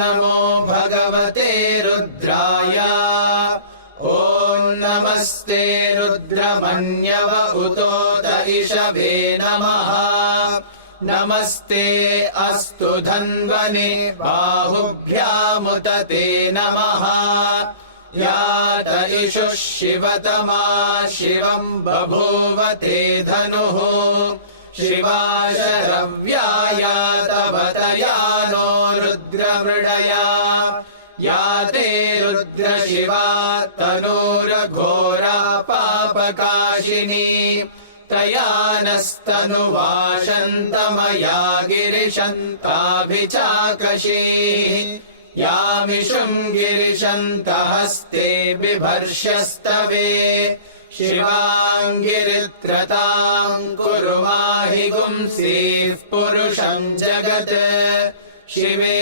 नमो भगवते रुद्राय ॐ नमस्ते रुद्रमन्यव उतोत इषवे नमः नमस्ते अस्तु धन्वने बाहुभ्यामुत ते नमः यात इषुः शिवतमा शिवम् बभूव ते धनुः शिवा शरव्यायातवतया नो रुद्रमृडया या ते रुद्रशिवा तनूरघोरा पापकाशिनी तया नस्तनुवाशन्तमया गिरिशन्ताभिचाकशीः यामिषुम् गिरिशन्तहस्ते बिभर्ष्यस्तवे शिवाङ्गिरित्रताम् कुरु माहि गुंसीः पुरुषम् जगत् शिवे